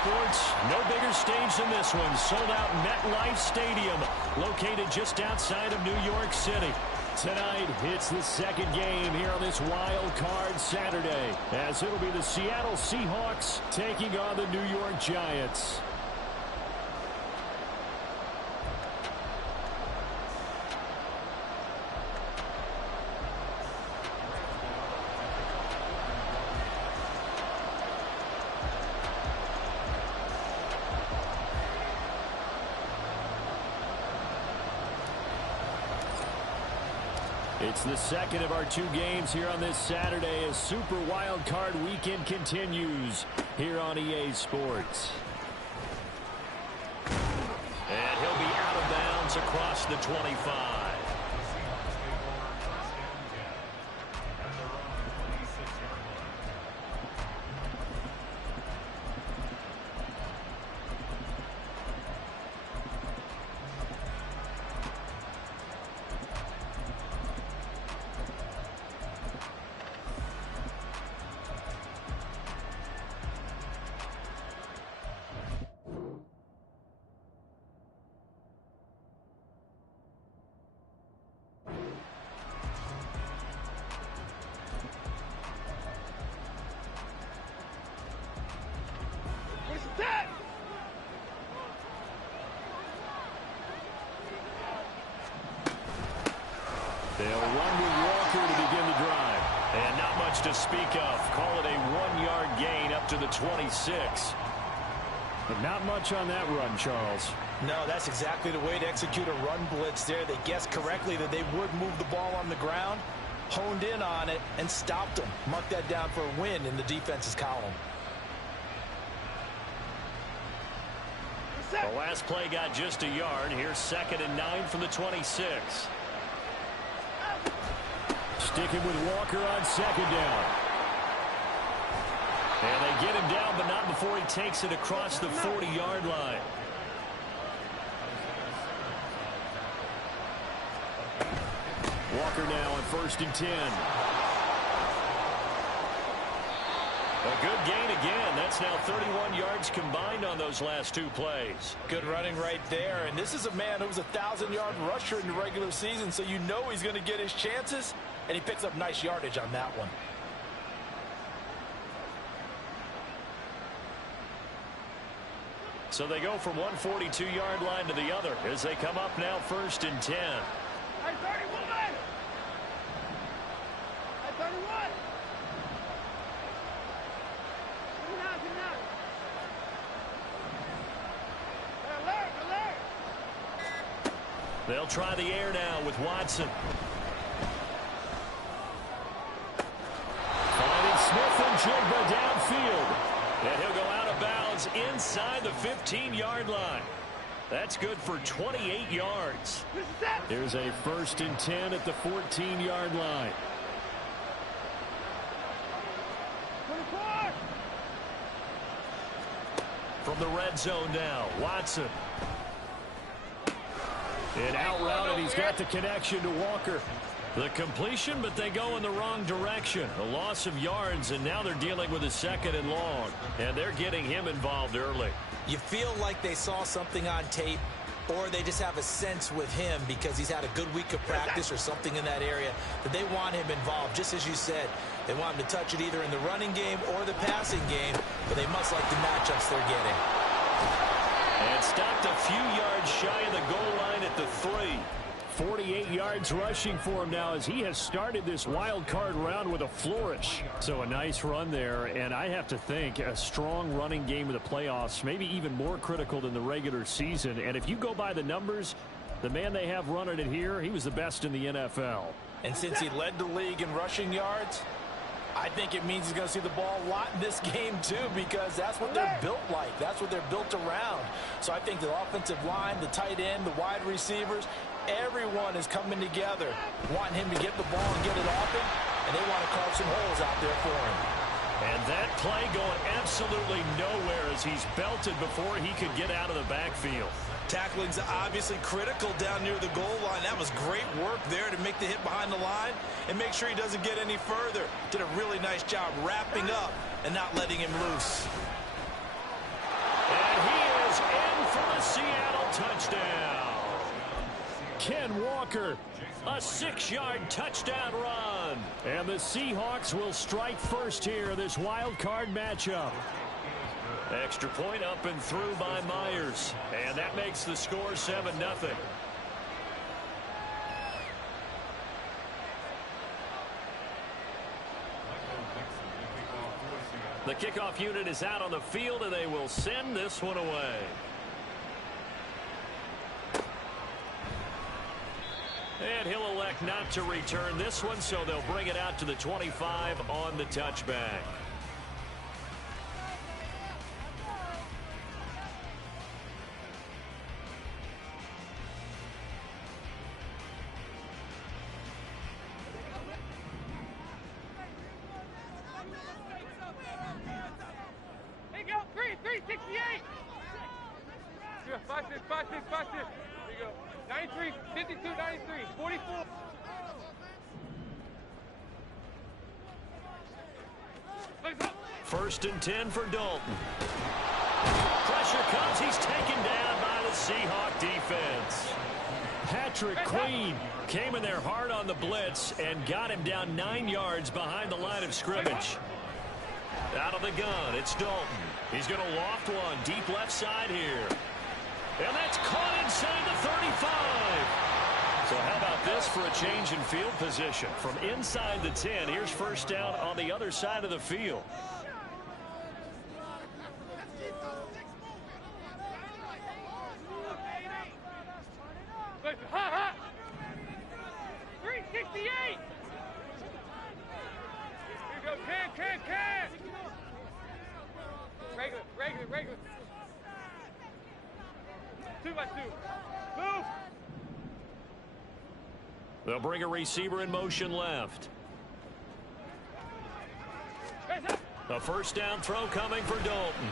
sports, no bigger stage than this one. Sold out MetLife Stadium, located just outside of New York City. Tonight, it's the second game here on this wild card Saturday, as it'll be the Seattle Seahawks taking on the New York Giants. It's the second of our two games here on this Saturday as Super Wild Card Weekend continues here on EA Sports. And he'll be out of bounds across the 25. They'll run with Walker to begin the drive. And not much to speak of. Call it a 1-yard gain up to the 26. But not much on that run, Charles. No, that's exactly the way to execute a run blitz there. They guessed correctly that they would move the ball on the ground, honed in on it, and stopped them. Mark that down for a win in the defense's column. The last play got just a yard. Here's 2nd and 9 from the 26. Sticking with Walker on 2nd down. And they get him down, but not before he takes it across the 40-yard line. Walker now on 1st and 10. A good gain again. That's now 31 yards combined on those last two plays. Good running right there. And this is a man who was a 1,000-yard rusher in the regular season, so you know he's going to get his chances, and he picks up nice yardage on that one. So they go from one 42-yard line to the other as they come up now 1st and 10. Hey, 31! Hey, 31! They'll try the air now with Watson. Finding Smith and Jigba downfield. And he'll go out of bounds inside the 15-yard line. That's good for 28 yards. Here's a 1st and 10 at the 14-yard line. 24. From the red zone now, Watson. And out route, and he's got the connection to Walker. The completion, but they go in the wrong direction. A loss of yards, and now they're dealing with a 2nd and long. And they're getting him involved early. You feel like they saw something on tape, or they just have a sense with him because he's had a good week of practice or something in that area that they want him involved. Just as you said, they want him to touch it either in the running game or the passing game, but they must like the matchups they're getting. And stopped a few yards shy of the goal line at the 3. 48 yards rushing for him now as he has started this wild card round with a flourish. So a nice run there, and I have to think a strong running game of the playoffs, maybe even more critical than the regular season. And if you go by the numbers, the man they have running it here, he was the best in the NFL. And since he led the league in rushing yards, I think it means he's going to see the ball a lot in this game, too, because that's what they're built like. That's what they're built around. So I think the offensive line, the tight end, the wide receivers, everyone is coming together, wanting him to get the ball and get it open, and they want to carve some holes out there for him. And that play going absolutely nowhere as he's belted before he could get out of the backfield. Tackling's obviously critical down near the goal line. That was great work there to make the hit behind the line and make sure he doesn't get any further. Did a really nice job wrapping up and not letting him loose. Walker. A 6-yard touchdown run. And the Seahawks will strike first here in this wild card matchup. Extra point up and through by Myers. And that makes the score 7-0. The kickoff unit is out on the field, and they will send this one away. And he'll elect not to return this one, so they'll bring it out to the 25 on the touchback. First and 10 for Dalton. Pressure comes. He's taken down by the Seahawk defense. Patrick Queen came in there hard on the blitz and got him down 9 yards behind the line of scrimmage. Out of the gun, it's Dalton. He's going to loft one deep left side here. And that's caught inside the 35. So how about this for a change in field position? From inside the 10, here's first down on the other side of the field. Regular. 2 by 2. Move. They'll bring a receiver in motion left. A first down throw coming for Dalton.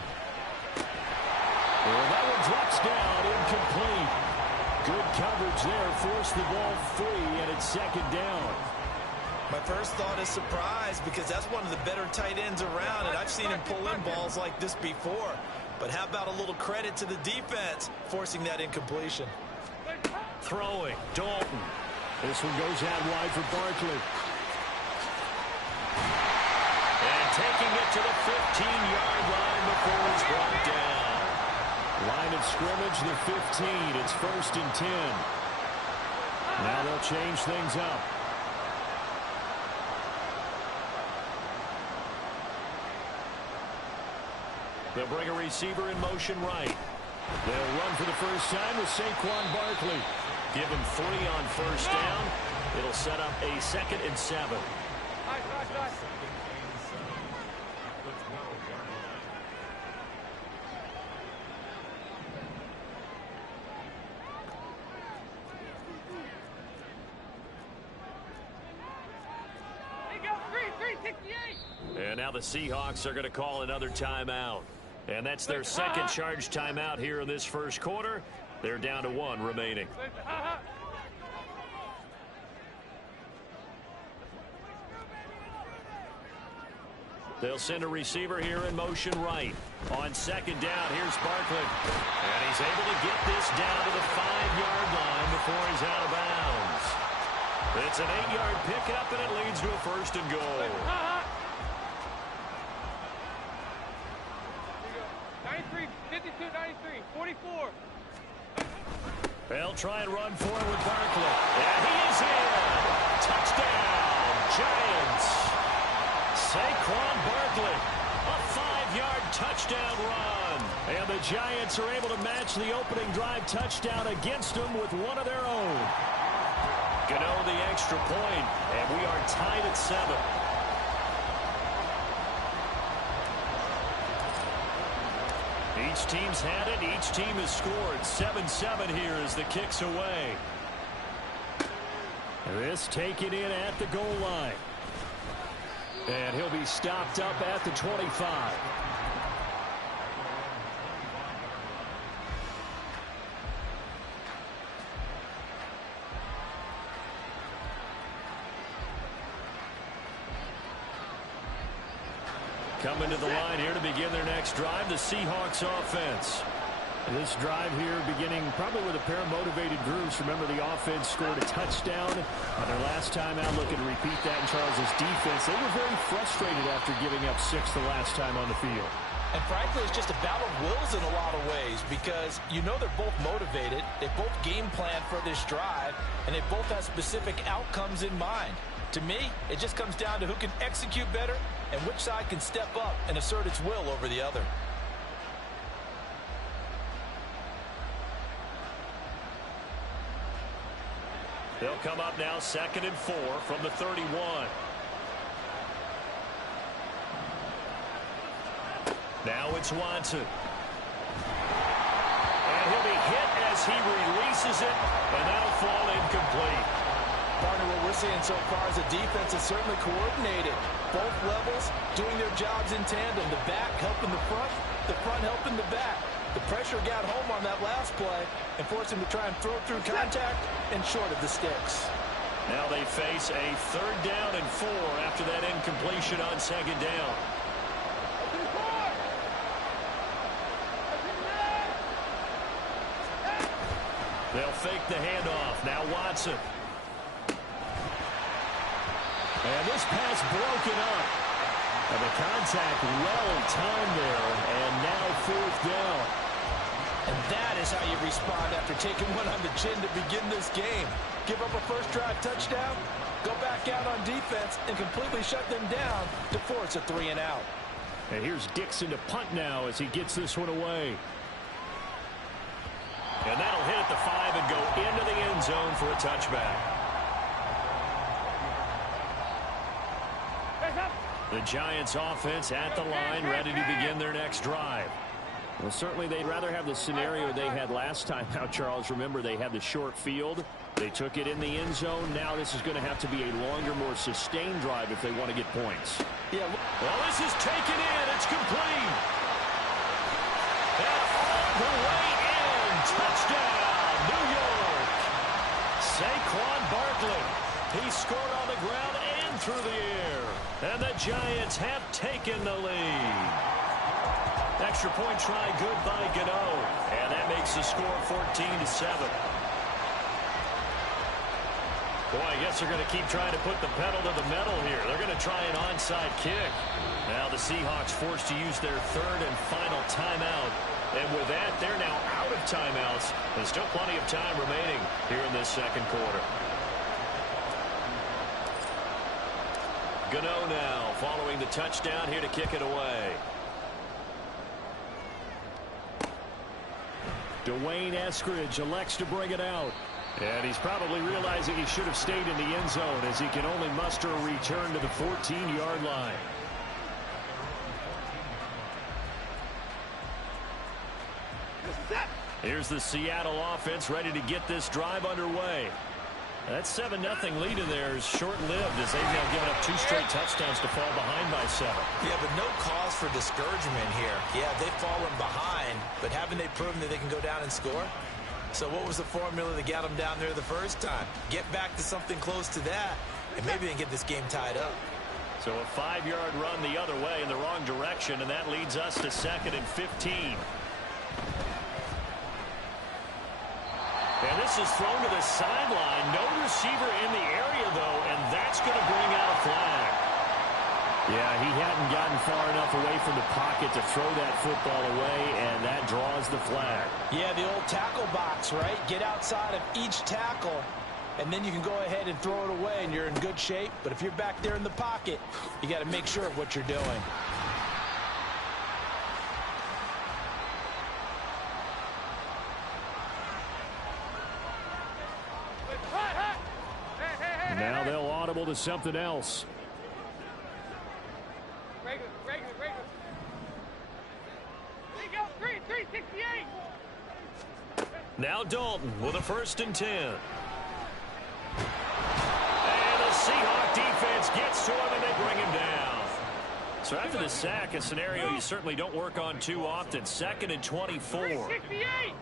Well, that one drops down, incomplete. Good coverage there, forced the ball free, and it's second down. My first thought is surprise, because that's one of the better tight ends around, and I've seen him pull in balls like this before. But how about a little credit to the defense forcing that incompletion? Throwing, Dalton. This one goes out wide for Barkley. And taking it to the 15-yard line before it's brought down. Line of scrimmage, the 15. It's first and 10. Now they'll change things up. They'll bring a receiver in motion right. They'll run for the first time with Saquon Barkley. Give him 3 on first down. It'll set up a 2nd and 7. And now the Seahawks are going to call another timeout. And that's their second charge timeout here in this first quarter. They're down to 1 remaining. They'll send a receiver here in motion right. On second down, here's Barkley. And he's able to get this down to the 5-yard line before he's out of bounds. It's an 8-yard pickup, and it leads to a first and goal. 93, 44. They'll try and run forward with Barkley. And he is in. Touchdown, Giants. Saquon Barkley, a 5-yard touchdown run. And the Giants are able to match the opening drive touchdown against them with one of their own. Gano the extra point, and we are tied at 7. Each team's had it. Each team has scored. 7-7 here as the kick's away. This taken in at the goal line. And he'll be stopped up at the 25. Coming to the line here to begin their next drive, the Seahawks offense. This drive here beginning probably with a pair of motivated groups. Remember, the offense scored a touchdown on their last time out. Looking to repeat that in Charles's defense. They were very frustrated after giving up 6 the last time on the field. And frankly, it's just a battle of wills in a lot of ways because you know they're both motivated. They both game plan for this drive, and they both have specific outcomes in mind. To me, it just comes down to who can execute better and which side can step up and assert its will over the other. They'll come up now 2nd and 4 from the 31. Now it's Watson. And he'll be hit as he releases it, and that'll fall incomplete. Partner, what we're seeing so far is a defense is certainly coordinated. Both levels doing their jobs in tandem. The back helping the front helping the back. The pressure got home on that last play and forced him to try and throw through contact and short of the sticks. Now they face a 3rd down and 4 after that incompletion on 2nd down. They'll fake the handoff. Now Watson. And this pass broken up. And the contact well timed there. And now 4th down. And that is how you respond after taking one on the chin to begin this game. Give up a first drive touchdown, go back out on defense, and completely shut them down to force a 3 and out. And here's Dixon to punt now as he gets this one away. And that'll hit at the 5 and go into the end zone for a touchback. The Giants offense at the line, ready to begin their next drive. Well, certainly they'd rather have the scenario they had last time out, Charles. Remember, they had the short field. They took it in the end zone. Now this is going to have to be a longer, more sustained drive if they want to get points. Yeah. Well, this is taken in. It's complete. And all the way in. Touchdown, New York. Saquon Barkley. He scored on the ground and through the air. And the Giants have taken the lead. Extra point try good by Gano. And that makes the score 14-7. Boy, I guess they're going to keep trying to put the pedal to the metal here. They're going to try an onside kick. Now the Seahawks forced to use their 3rd and final timeout. And with that, they're now out of timeouts. There's still plenty of time remaining here in this 2nd quarter. Gano now following the touchdown here to kick it away. Dwayne Eskridge elects to bring it out. And he's probably realizing he should have stayed in the end zone as he can only muster a return to the 14-yard line. Here's the Seattle offense ready to get this drive underway. That 7-0 lead in there is short-lived as they've now given up 2 straight touchdowns to fall behind by 7. Yeah, but no cause for discouragement here. Yeah, they've fallen behind, but haven't they proven that they can go down and score? So what was the formula that got them down there the first time? Get back to something close to that, and maybe they can get this game tied up. So a 5-yard run the other way in the wrong direction, and that leads us to 2nd and 15. And this is thrown to the sideline. No receiver in the area, though, and that's going to bring out a flag. Yeah, he hadn't gotten far enough away from the pocket to throw that football away, and that draws the flag. Yeah, the old tackle box, right? Get outside of each tackle, and then you can go ahead and throw it away, and you're in good shape. But if you're back there in the pocket, you got to make sure of what you're doing. Now they'll audible to something else. Regular. There you go, 368. Now Dalton with a 1st and 10. And the Seahawk defense gets to him, and they bring him down. So after the sack, a scenario you certainly don't work on too often. 2nd and 24. 368.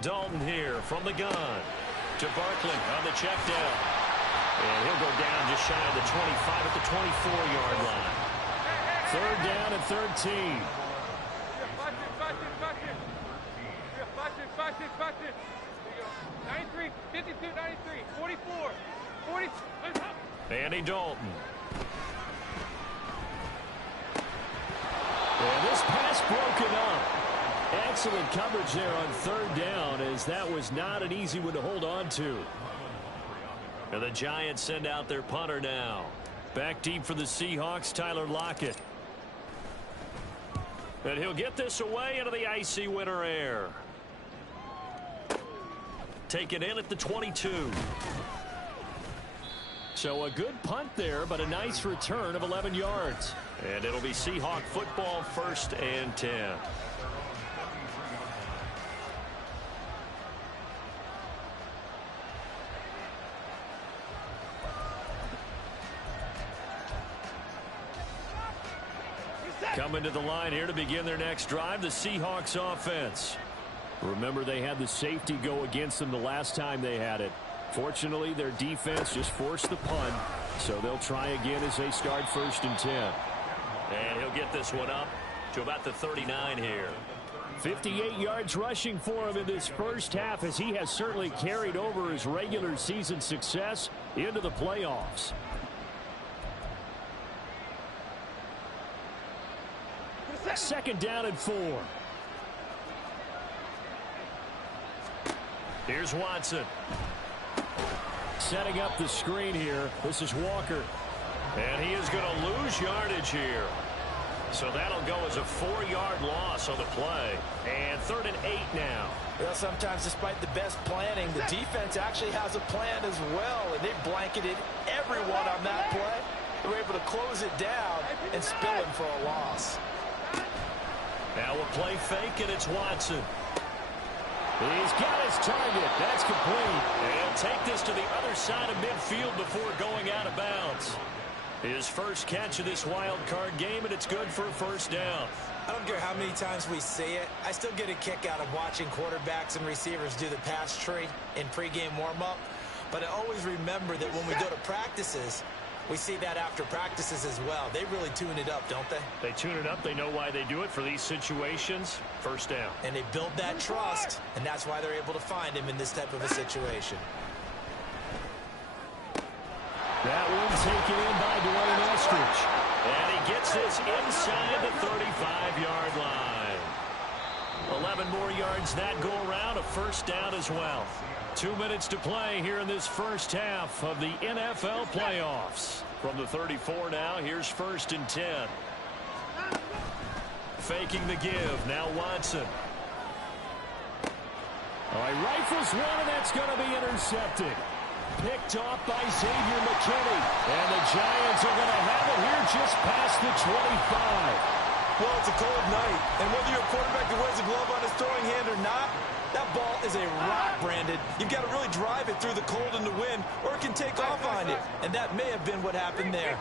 Dalton here from the gun to Barkley on the check down. And he'll go down just shy of the 25 at the 24-yard line. 3rd down and 13. Watch it. Andy Dalton. And this pass broken up. Excellent coverage there on third down, as that was not an easy one to hold on to. And the Giants send out their punter now. Back deep for the Seahawks, Tyler Lockett. And he'll get this away into the icy winter air. Taken in at the 22. So a good punt there, but a nice return of 11 yards. And it'll be Seahawk football, 1st and 10. Coming to the line here to begin their next drive, the Seahawks offense. Remember, they had the safety go against them the last time they had it. Fortunately, their defense just forced the punt, so they'll try again as they start 1st and 10. And he'll get this one up to about the 39 here. 58 yards rushing for him in this first half, as he has certainly carried over his regular season success into the playoffs. Second down and 4. Here's Watson. Setting up the screen here. This is Walker. And he is going to lose yardage here. So that'll go as a 4-yard loss on the play. And 3rd and 8 now. Well, sometimes despite the best planning, the defense actually has a plan as well. And they blanketed everyone on that play. They were able to close it down and spill him for a loss. Now we'll play fake, and it's Watson. He's got his target. That's complete. And he'll take this to the other side of midfield before going out of bounds. His first catch of this wild card game, and it's good for a 1st down. I don't care how many times we see it. I still get a kick out of watching quarterbacks and receivers do the pass tree in pregame warm-up. But I always remember that when we go to practices, we see that after practices as well. They really tune it up, don't they? They tune it up. They know why they do it for these situations. 1st down. And they build that trust, and that's why they're able to find him in this type of a situation. That one taken in by Dwayne Eskridge. And he gets this inside the 35-yard line. 11 more yards that go around. A 1st down as well. 2 minutes to play here in this first half of the NFL playoffs. From the 34 now, here's 1st and 10. Faking the give. Now Watson. All right, rifles one, and that's going to be intercepted. Picked off by Xavier McKinney. And the Giants are going to have it here just past the 25. Well, it's a cold night, and whether you're a quarterback that wears a glove on his throwing hand or not, that ball is a rock, Brandon. You've got to really drive it through the cold and the wind, or it can take off on you. And that may have been what happened there.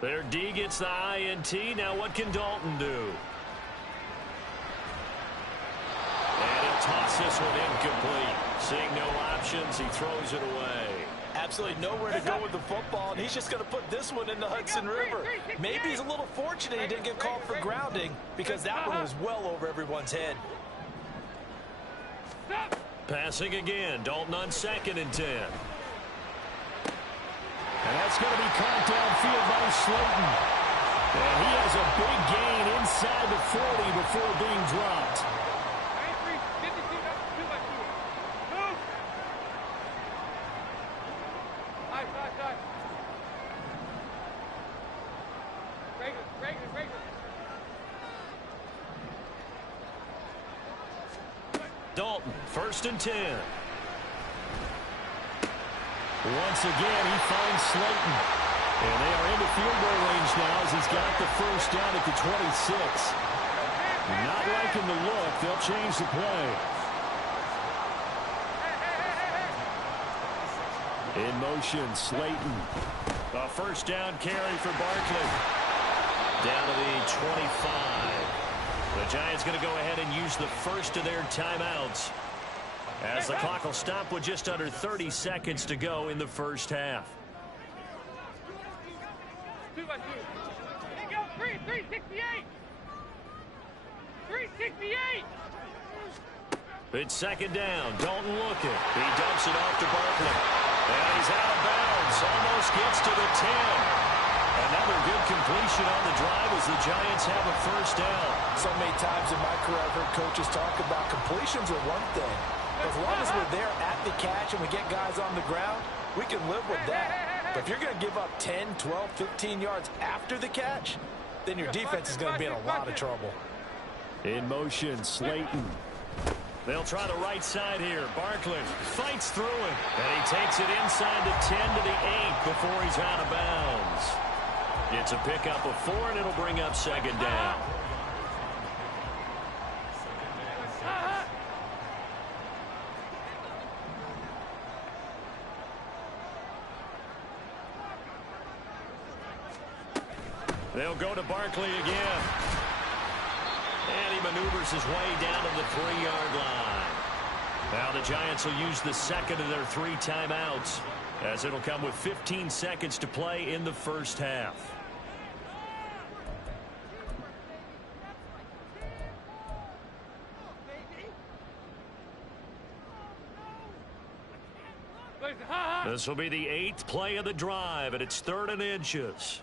Their D gets the INT. Now what can Dalton do? And he'll toss this one incomplete. Seeing no options, he throws it away. Absolutely nowhere to go with the football, and he's just going to put this one in the Hudson River. Maybe he's a little fortunate he didn't get called for grounding, because that one was well over everyone's head. Passing again. Dalton on 2nd and 10. And that's going to be caught downfield by Slayton. And he has a big gain inside the 40 before being dropped. Dalton, 1st and 10. Once again, he finds Slayton. And they are into field goal range now as he's got the 1st down at the 26. Not liking the look. They'll change the play. In motion, Slayton. A 1st down carry for Barkley. Down to the 25. The Giants going to go ahead and use the first of their timeouts, as the clock will stop with just under 30 seconds to go in the first half. 368. 368. It's second down. Dalton looking. He dumps it off to Barkley. And he's out of bounds. Almost gets to the 10. Another good completion on the drive as the Giants have a first down. So many times in my career, I've heard coaches talk about completions are one thing. As long as we're there at the catch and we get guys on the ground, we can live with that. But if you're going to give up 10, 12, 15 yards after the catch, then your defense is going to be in a lot of trouble. In motion, Slayton. They'll try the right side here. Barkley fights through it. And he takes it inside the 10 to the 8 before he's out of bounds. It's a pickup of 4, and it'll bring up second down. They'll go to Barkley again. And he maneuvers his way down to the 3-yard line. Now the Giants will use the second of their 3 timeouts, as it'll come with 15 seconds to play in the first half. This will be the 8th play of the drive, and it's 3rd and inches.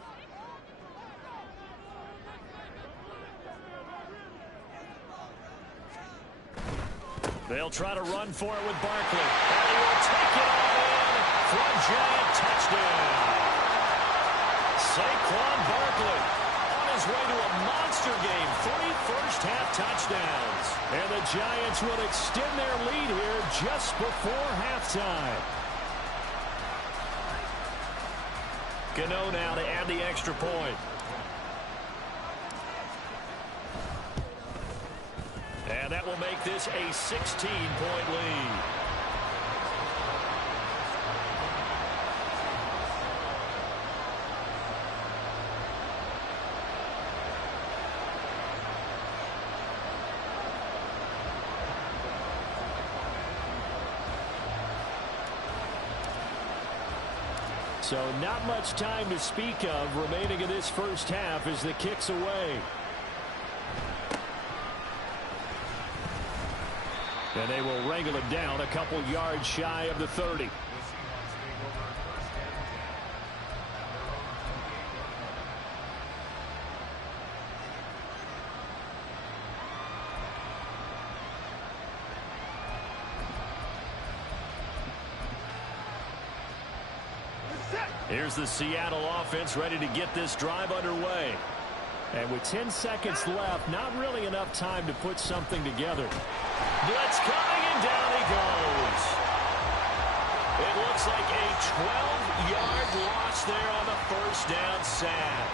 They'll try to run for it with Barkley. And he will take it all in for a Giant touchdown. Saquon Barkley on his way to a monster game. 3 first-half touchdowns. And the Giants will extend their lead here just before halftime. Gano now to add the extra point. And that will make this a 16-point lead. So not much time to speak of remaining in this first half as the kick's away. And they will wrangle it down a couple yards shy of the 30. Here's the Seattle offense ready to get this drive underway. And with 10 seconds left, not really enough time to put something together. Blitz coming, and down he goes. It looks like a 12-yard loss there on the first down sack.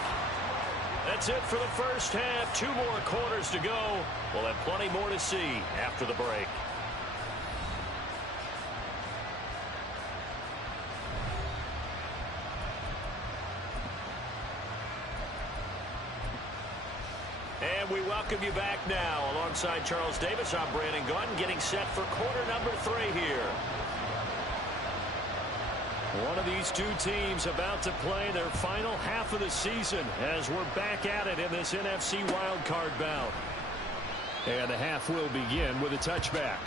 That's it for the first half. 2 more quarters to go. We'll have plenty more to see after the break. And we welcome you back now. Alongside Charles Davis, I'm Brandon Gunn, getting set for quarter number 3 here. One of these 2 teams about to play their final half of the season as we're back at it in this NFC wildcard bout. And the half will begin with a touchback.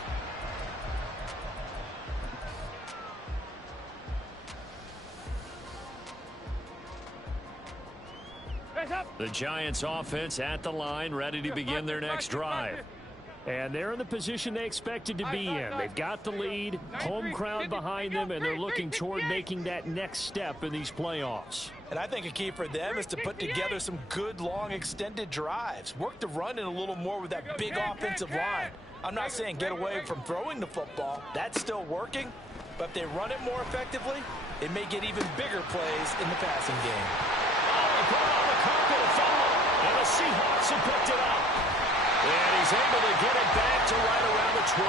The Giants offense at the line, ready to begin their next drive. And they're in the position they expected to be in. They've got the lead, home crowd behind them, and they're looking toward making that next step in these playoffs. And I think a key for them is to put together some good, long, extended drives. Work the run in a little more with that big offensive line. I'm not saying get away from throwing the football. That's still working. But if they run it more effectively, it may get even bigger plays in the passing game. Put it on the carpet, a fumble, and the Seahawks have picked it up. And he's able to get it back to right around the 27.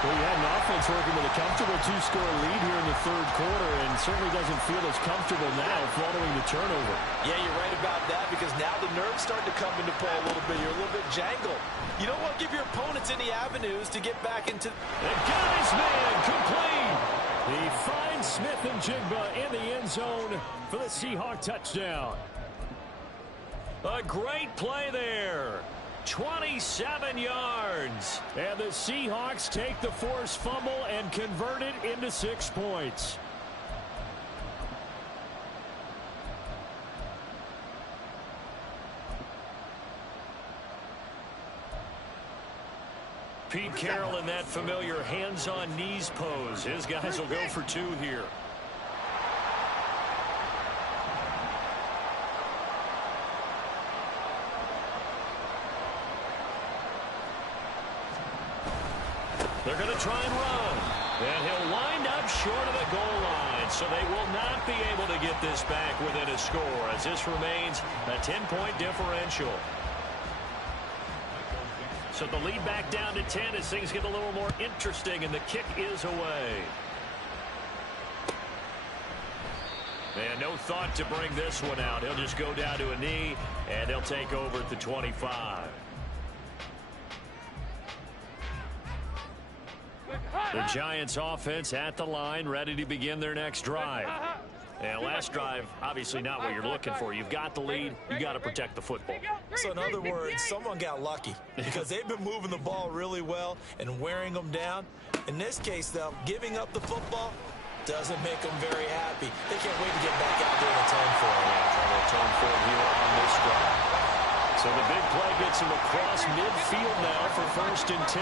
Well, you had an offense working with a comfortable 2-score lead here in the 3rd quarter, and certainly doesn't feel as comfortable now following the turnover. Yeah, you're right about that, because now the nerves start to come into play a little bit. You're a little bit jangled. You don't want to give your opponents any avenues to get back into. And guy's man complete. He finds Smith and Jigba in the end zone for the Seahawk touchdown. A great play there. 27 yards. And the Seahawks take the forced fumble and convert it into 6 points. Pete Carroll in that familiar hands-on knees pose. His guys will go for 2 here. They're going to try and run. And he'll wind up short of the goal line. So they will not be able to get this back within a score as this remains a 10-point differential. So the lead back down to 10 as things get a little more interesting, and the kick is away. And no thought to bring this one out. He'll just go down to a knee, and he'll take over at the 25. The Giants offense at the line, ready to begin their next drive. And last drive, obviously not what you're looking for. You've got the lead. You got to protect the football. So in other words, someone got lucky because they've been moving the ball really well and wearing them down. In this case, though, giving up the football doesn't make them very happy. They can't wait to get back out there and atone for it. Yeah, trying to atone for it here on this drive. So the big play gets him across midfield now for 1st and 10.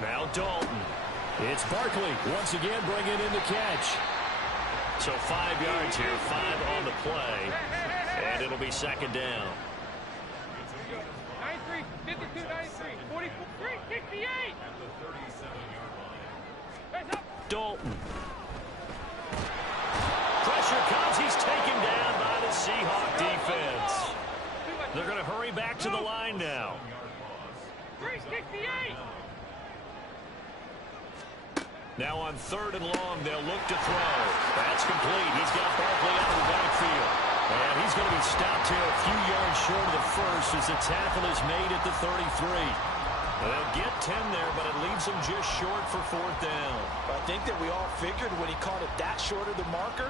Now Dalton. It's Barkley once again bringing in the catch. So 5 yards here, 5 on the play, and it'll be 2nd down. 93, 52, 93, 44, 368. Dalton. Pressure comes. He's taken down by the Seahawk defense. They're going to hurry back to the line now. 368. Now on 3rd and long, they'll look to throw. That's complete. He's got Barkley out of the backfield. And he's going to be stopped here a few yards short of the first as the tackle is made at the 33. They'll get 10 there, but it leaves them just short for 4th down. I think that we all figured when he caught it that short of the marker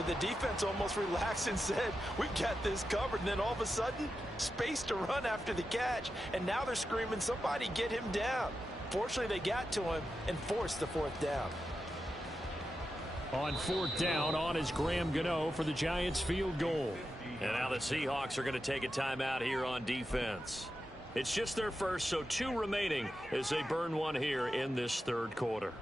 that the defense almost relaxed and said, we've got this covered. And then all of a sudden, space to run after the catch. And now they're screaming, somebody get him down. Fortunately, they got to him and forced the 4th down. On 4th down, on is Graham Gano for the Giants field goal. And now the Seahawks are going to take a timeout here on defense. It's just their first, so 2 remaining as they burn one here in this 3rd quarter.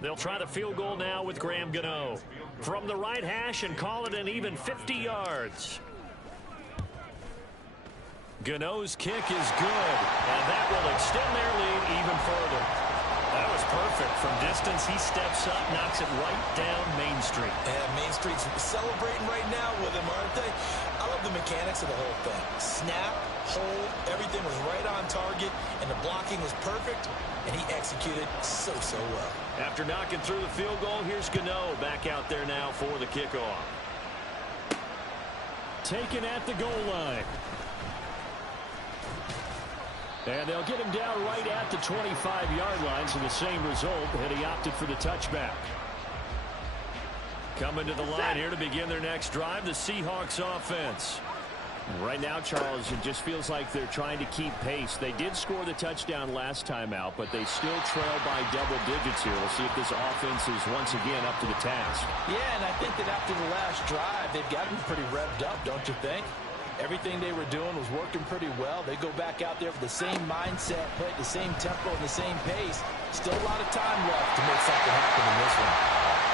They'll try the field goal now with Graham Gano from the right hash and call it an even 50 yards. Gano's kick is good, and that will extend their lead even further. That was perfect. From distance, he steps up, knocks it right down Main Street. And Main Street's celebrating right now with him, aren't they? I love the mechanics of the whole thing. Snap, hold, everything was right on target, and the blocking was perfect, and he executed so well. After knocking through the field goal, here's Gano back out there now for the kickoff. Taken at the goal line. And they'll get him down right at the 25-yard line, so the same result, and he opted for the touchback. Coming to the line here to begin their next drive, the Seahawks offense. Right now, Charles, it just feels like they're trying to keep pace. They did score the touchdown last time out, but they still trail by double digits here. We'll see if this offense is once again up to the task. Yeah, and I think that after the last drive, they've gotten pretty revved up, don't you think? Everything they were doing was working pretty well. They go back out there with the same mindset, play at the same tempo and the same pace. Still a lot of time left to make something happen in this one.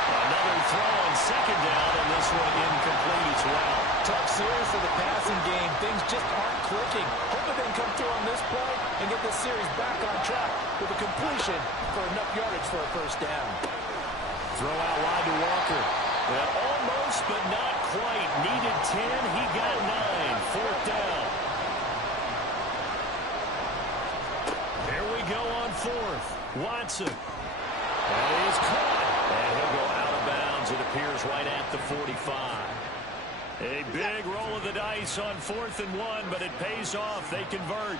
Another throw on 2nd down, and this one incomplete as well. Tough series for the passing game. Things just aren't clicking. Hoping they can come through on this play and get this series back on track with a completion for enough yardage for a 1st down. Throw out wide to Walker. Well, almost, but not quite. Needed 10. He got 9. 4th down. Here we go on 4th. Watson. That is caught. And he'll go out of bounds. It appears right at the 45. A big roll of the dice on 4th and 1, but it pays off. They convert.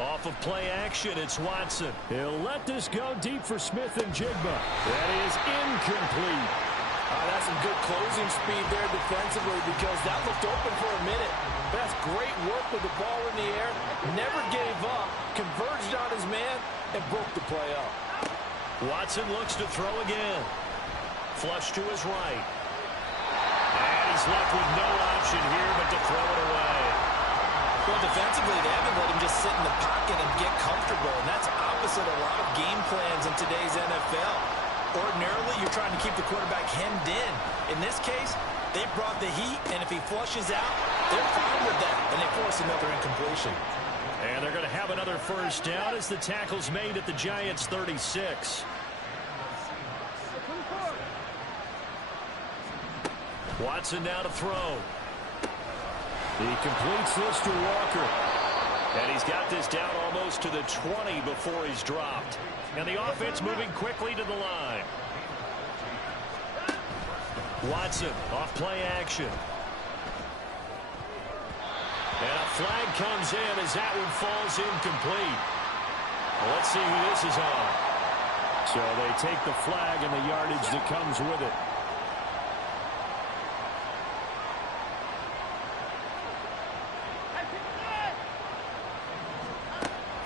Off of play action, it's Watson. He'll let this go deep for Smith and Jigba. That is incomplete. That's some good closing speed there defensively because that looked open for a minute. That's great work with the ball in the air. Never gave up, converged on his man, and broke the play up. Watson looks to throw again. Flush to his right. And he's left with no option here but to throw it away. Well, defensively, they haven't let him just sit in the pocket and get comfortable, and that's opposite a lot of game plans in today's NFL. Ordinarily, you're trying to keep the quarterback hemmed in. In this case, they brought the heat, and if he flushes out, they're fine with that, and they force another incompletion. And they're going to have another first down as the tackle's made at the Giants' 36. Watson now to throw. He completes this to Walker. And he's got this down almost to the 20 before he's dropped. And the offense moving quickly to the line. Watson off play action. And a flag comes in as that one falls incomplete. Well, let's see who this is on. So they take the flag and the yardage that comes with it.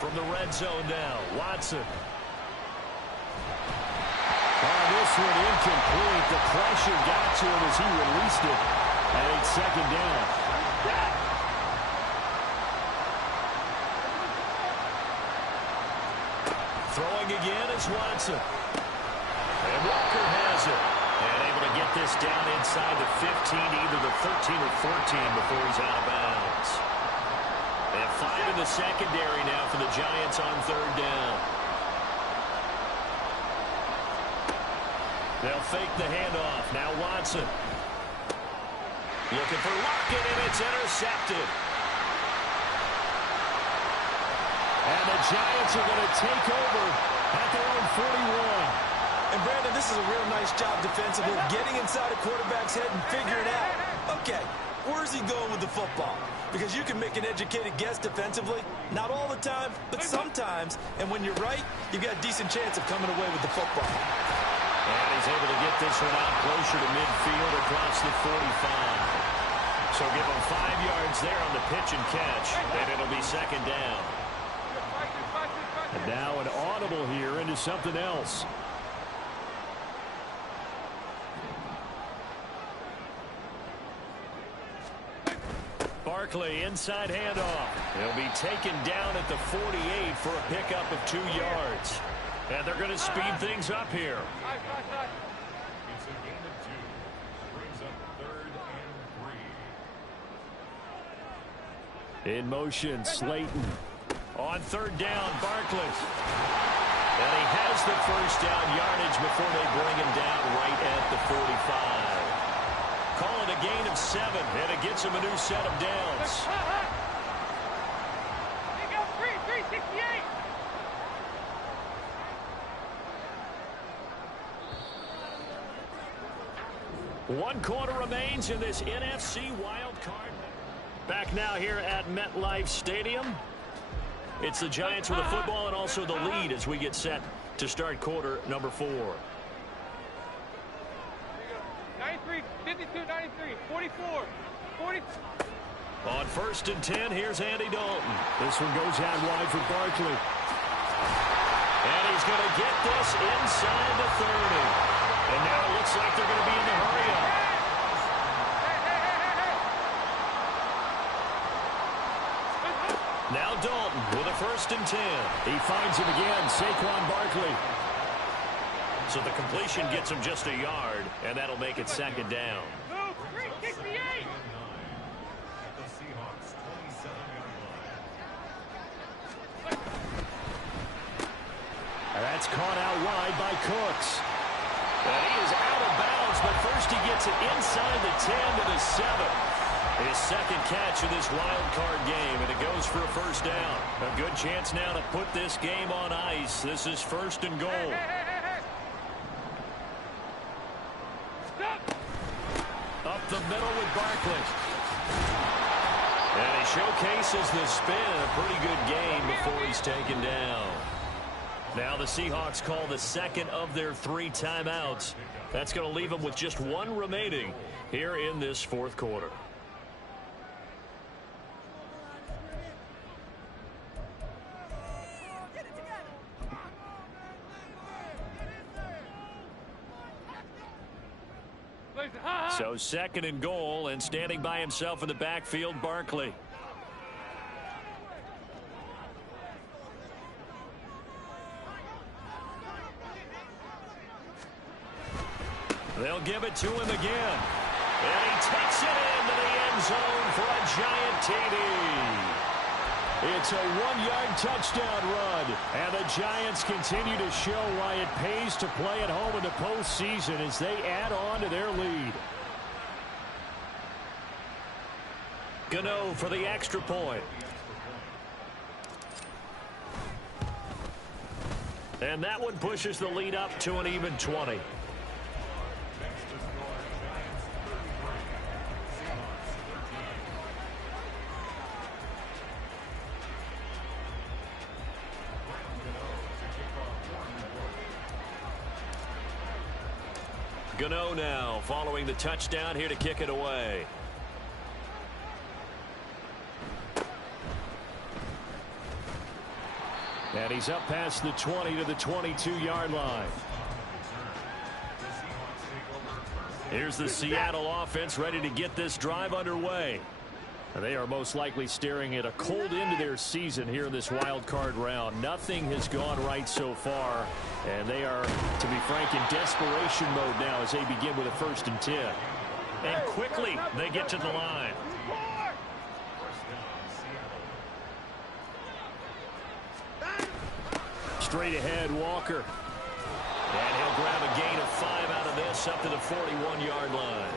From the red zone now, Watson. Oh, this one incomplete. The pressure got to him as he released it. And it's second down. Throwing again is Watson. And Walker has it. And able to get this down inside the 15, either the 13 or 14 before he's out of bounds. And 5 in the secondary now for the Giants on third down. They'll fake the handoff. Now Watson. Looking for Lockett, and it's intercepted. And the Giants are going to take over at their own 41. And Brandon, this is a real nice job defensively, getting inside a quarterback's head and figuring out, okay, where's he going with the football? Because you can make an educated guess defensively, not all the time, but sometimes. And when you're right, you've got a decent chance of coming away with the football. And he's able to get this one out closer to midfield across the 45. So give him 5 yards there on the pitch and catch, and it'll be second down. And now an audible here into something else. Barkley inside handoff. He'll be taken down at the 48 for a pickup of 2 yards. And they're going to speed things up here. It's a gain of 2. Brings up 3rd and 3. In motion, Slayton. On third down, Barkley. And he has the first down yardage before they bring him down right at the 45. Call it a gain of 7, and it gets him a new set of downs. They go 368. One quarter remains in this NFC wild card. Back now here at MetLife Stadium. It's the Giants with the football and also the lead as we get set to start quarter number 4. 93, 52, 93, 44, 40. On 1st and 10, here's Andy Dalton. This one goes out wide for Barkley. And he's going to get this inside the 30. And now it looks like they're going to be in the hurry-up. Now Dalton with a 1st and 10. He finds him again, Saquon Barkley. So the completion gets him just a yard, and that'll make it second down. Move, 368. At the Seahawks 27-yard line. That's caught out wide by Cooks. And he is out of bounds, but first he gets it inside the 10 to the 7. His second catch of this wild card game, and it goes for a first down. A good chance now to put this game on ice. This is 1st and goal. Stop. Up the middle with Barkley. And he he showcases the spin in a pretty good game before he's taken down. Now the Seahawks call the second of their 3 timeouts. That's going to leave them with just 1 remaining here in this fourth quarter. So second and goal, and standing by himself in the backfield, Barkley. They'll give it to him again. And he takes it into the end zone for a giant TD. It's a 1-yard touchdown run. And the Giants continue to show why it pays to play at home in the postseason as they add on to their lead. Gano for the extra point. And that one pushes the lead up to an even 20. Gano now following the touchdown here to kick it away. And he's up past the 20 to the 22-yard line. Here's the Seattle offense ready to get this drive underway. They are most likely staring at a cold end to their season here in this wild card round. Nothing has gone right so far, and they are, to be frank, in desperation mode now as they begin with a 1st and 10. And quickly they get to the line. Straight ahead, Walker. And he'll grab a gain of 5 out of this up to the 41-yard line.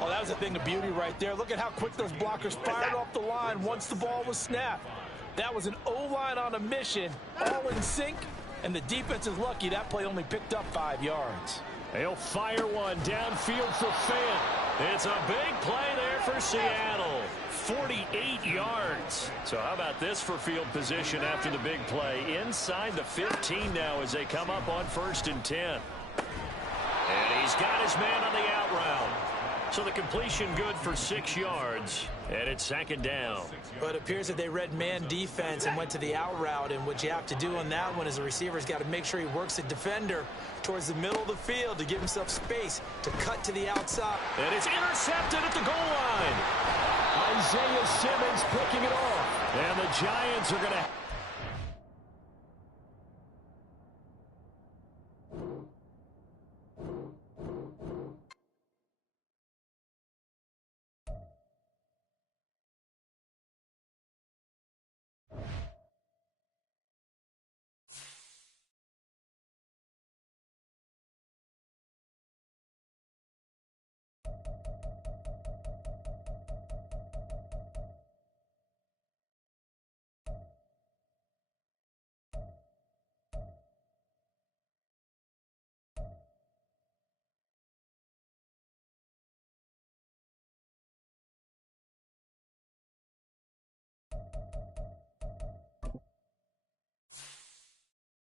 Oh, that was a thing of beauty right there. Look at how quick those blockers fired off the line once the ball was snapped. That was an O-line on a mission, all in sync, and the defense is lucky that play only picked up 5 yards. They'll fire one downfield for Fant. It's a big play there for Seattle. 48 yards. So how about this for field position after the big play? Inside the 15 now as they come up on 1st and 10. And he's got his man on the out route. So the completion good for 6 yards, and it's 2nd down. But it appears that they read man defense and went to the out route, and what you have to do on that one is the receiver's got to make sure he works the defender towards the middle of the field to give himself space to cut to the outside. And it's intercepted at the goal line. Isaiah Simmons picking it off. And the Giants are going to